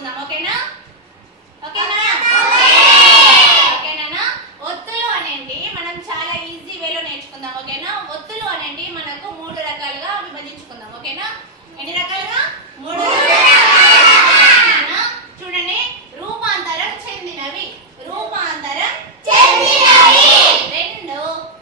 నేర్చుకుందాం. ఓకేనా? ఓకేనా? ఓకేనా? ఒత్తులు అనేవి మనం చాలా ఈజీ వేలో నేర్చుకుందాం. ఓకేనా? ఒత్తులు అనేవి మనకు 3 రకాలుగా విభజించుకుందాం. ఓకేనా? ఎన్ని రకాలుగా? 3 రకాలుగా. చూడండి, రూపాంతరం చెందినవి. రూపాంతరం చెందినవి. 2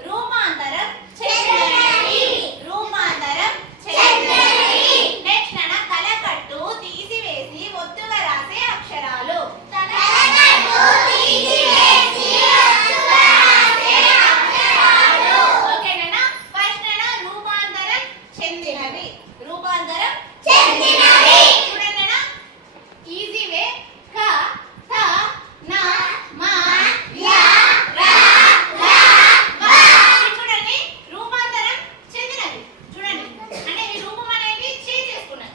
రూపాంతరం చెందినవి. రూపాంతరం చెందినవి. నెక్స్ట్ నాన్న తలకట్టు తీసివేసి ఒత్తుగా రాసే అక్షరాలు. తలకట్టు తీసివేసి ఒత్తుగా రాసే అక్షరాలు. ఓకేనా? ఫస్ట్ నాన్న రూపాంతరం చెందినవి. రూపాంతరం చెందినవి. చూడండి నాన్న, ఈజీ వే. క త న మ య ర ల వ. చూడండి, రూపాంతరం చెందినవి. చూడండి, అంటే ఈ రూపం అనేది చేంజ్ చేసుకున్నాం.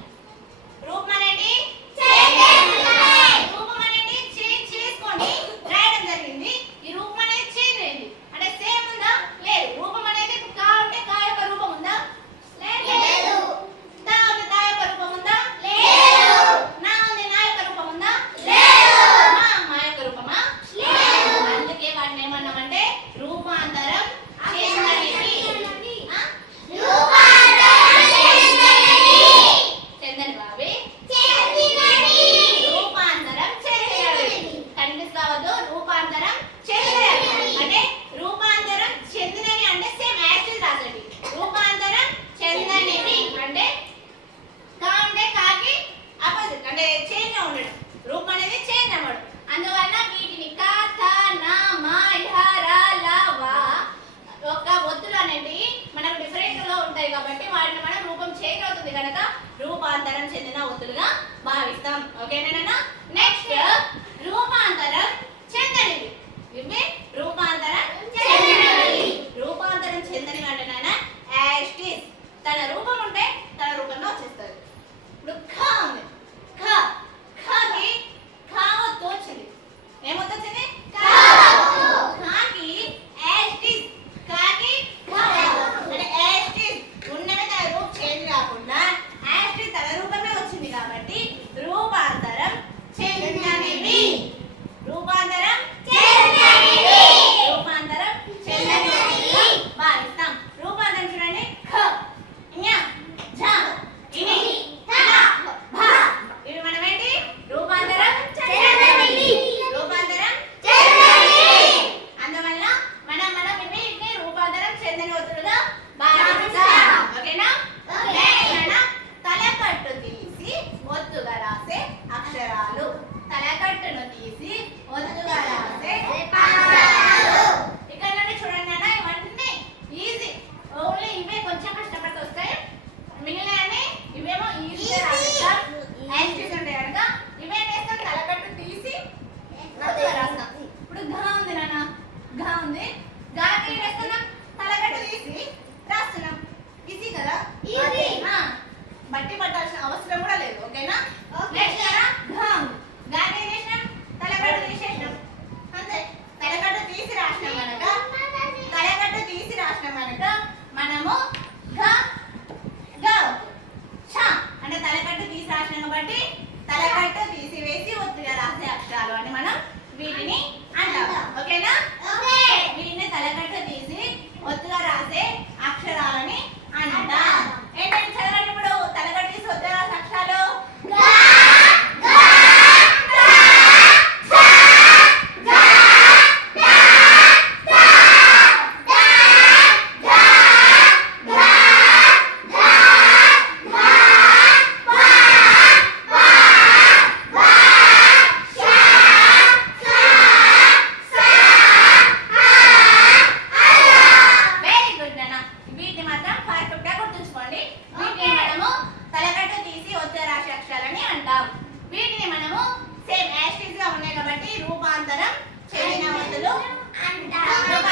రూపం అనేది చేంజ్ చేసుకున్నాం. రూపం అనేది చేంజ్ చేసుకొని రాయడం జరిగింది. ఈ రూపం అనేది చేంజ్ అయింది. అంటే సేమ్ ఉందా? లేదు. రూపం అనేది కా అంటే కా యొక్క రూపం ఉందా? లేదు. తా ఉంది, తా యొక్క రూపం ఉందా? లేదు. నా ఉంది, నా యొక్క రూపం ఉందా? లేదు. మా యొక్క రూపమా? లేదు. అందుకే వాటిని ఏమన్నామంటే రూపాంతరం చెందినవి. రూపాంతరం చెందినవి. చెందని బావి చెందినవి. రూపాంతరం చెందినవి. కనిపిస్తావద్దు. రూపాంతరం చెందినవి అంటే రూపాంతరం చెందినవి అంటే సేమ్ యాక్చువల్ రాసండి. రూపాంతరం చెందినవి అంటే కా అంటే కాకి ఆపోజిట్, అంటే చేంజ్ ఉండడం. రూపం అనేది చేంజ్ అవ్వడం. అందువల్ల వీటిని క త న మ య ర ల వ ఒక ఒత్తులు అనేవి మనకు డిఫరెంట్ గా ఉంటాయి కాబట్టి వాటిని మనం రూపం చేంజ్ అవుతుంది కనుక రూపాంతరం చెందిన ఒత్తులుగా భావిస్తాం. ఓకేనా? నెక్స్ట్ రూపాంతరం చెందనివి. ఇవి రూపాంతరం చెందనివి. రూపాంతరం చెందనివి అంటే నాన్న యాజ్ ఇట్ ఈజ్ తన రూపం ఉంటే తన రూపంలో వచ్చేస్తుంది. ఇప్పుడు ఖ ఉంది. ఖ ఖకి ఖా ఒత్తు వచ్చింది. ఏమొత్తు వచ్చింది? ఖాకి యాజ్ ఇట్ ఈజ్ ఖాకి ఖ అంటే యాజ్ ఇట్ ఈజ్ ఉన్నది, తన రూపం చేంజ్ కాకుండా యాజ్ ఇట్ ఈజ్ తన రూపమే వచ్చింది కాబట్టి రూపాంతరం చెందనివి. రూపాంతరం చెందనివి. రూపాంతరం చెందనివి భావిస్తాం. రూపాంతరం చూడండి, ఖ ఞ ఝ ఇని త భ. ఇవి మనం ఏంటి? రూపాంతరం చెందనివి. రూపాంతరం చెందనివి. అందువల్ల మనం ఇవి రూపాంతరం చెందని ఒత్తులుగా భావిస్తాం. ఓకేనా? తలకట్టు తీసి ఒత్తుగా రాసే అక్షరాలు. తలకట్టును తీసి ఒత్తుగా రాసే అక్షరాలు. ఇక్కడ నుండి చూడండి అన్న, ఇవన్నీ ఈజీ. ఓన్లీ ఇవే కొంచెం కష్టపడితే వస్తాయి. మిగిలిన ఇవేమో ఈజీగా రాస్తాం. యాక్టివ్స్ ఉంటాయి కనుక ఇవే వేస్తాం. తలకట్టు తీసి ఒత్తుగా రాస్తాం. ఇప్పుడు ఘ ఉంది నాన్న, ఘ ఉంది. ఘాకి వేస్తున్నాం, తలకట్టు తీసి రాస్తున్నాం. ఈజీ కదా? ఈజీ. బట్టి పట్టాల్సిన అవసరం కూడా లేదు. ఓకేనా? నెక్స్ట్ ఘ ఉంది. ఘాని ఏం చేసినాం? తలకట్టు తీసేసినాం. అంతే. తలకట్టు తీసి రాసినాం కనుక తలకట్టు తీసి రాసినాం కనుక మనము ఘ గ ఛ అంటే తలకట్టు తీసి రాసినాం కాబట్టి తలకట్టు తీసివేసి ఒత్తుగా రాసే అక్షరాలు అని మనం వీటిని అంటాం. ఓకేనా? వీటిని తలకట్టు తీసి ఒత్తుగా రాసే అక్షరాలని అంటాం. ఏంటంటే చదవండి ఇప్పుడు. తలకట్టు తీసి ఒత్తుగా రాసే అక్షరాలు వీటిని మనము సేమ్ యాజ్ ఇట్ ఈజ్ గా ఉన్నాయి కాబట్టి రూపాంతరం చెందిన ఒత్తులు అంటాం.